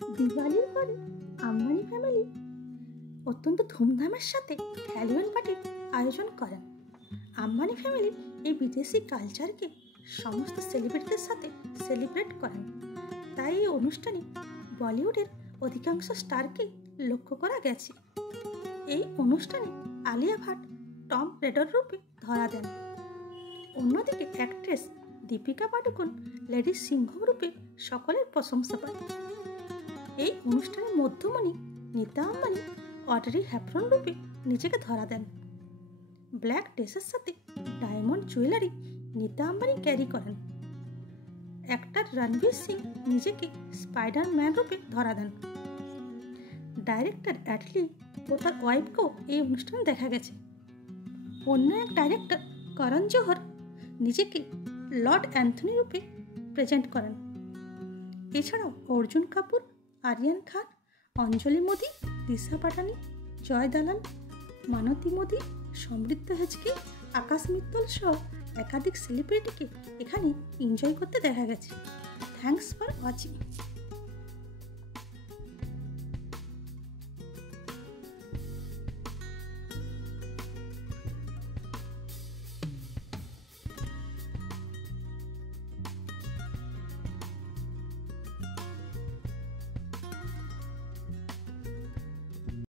দিওয়ালির পরে আম্বানি ফ্যামিলি অত্যন্ত ধুমধামের সাথে হ্যালোউইন পার্টির আয়োজন করেন। আম্বানি ফ্যামিলি এই বিদেশি কালচারকে সমস্ত সেলিব্রিটিদের সাথে সেলিব্রেট করেন। তাই এই অনুষ্ঠানে বলিউডের অধিকাংশ স্টারকে লক্ষ্য করা গেছে। এই অনুষ্ঠানে আলিয়া ভাট টম রেডর রূপে ধরা দেন। অন্যদিকে অ্যাক্ট্রেস দীপিকা পাডুকোন লেডি সিংহ রূপে সকলের প্রশংসা পান। এই অনুষ্ঠানের মধ্যমণি নীতা আম্বানি অডরি হ্যাপরন রূপে নিজেকে ধরা দেন। ব্ল্যাক ড্রেসের সাথে ডায়মন্ড জুয়েলারি নীতা আম্বানি ক্যারি করেন। অ্যাক্টর রণবীর সিং নিজেকে স্পাইডারম্যান রূপে ধরা দেন। ডাইরেক্টর অ্যাটলি ও তার ওয়াইফকেও এই অনুষ্ঠানে দেখা গেছে। অন্য এক ডাইরেক্টর করণ জোহর নিজেকে লর্ড অ্যান্থনি রূপে প্রেজেন্ট করেন। এছাড়াও অর্জুন কাপুর, আরিয়ান খান, অঞ্জলি মোদি, দিশা পাটানি, জয় দালাল, মানতী মোদি, সমৃদ্ধ হেজকে, আকাশ মিত্তল সহ একাধিক সেলিব্রিটিকে এখানে এনজয় করতে দেখা গেছে। Thanks for watching.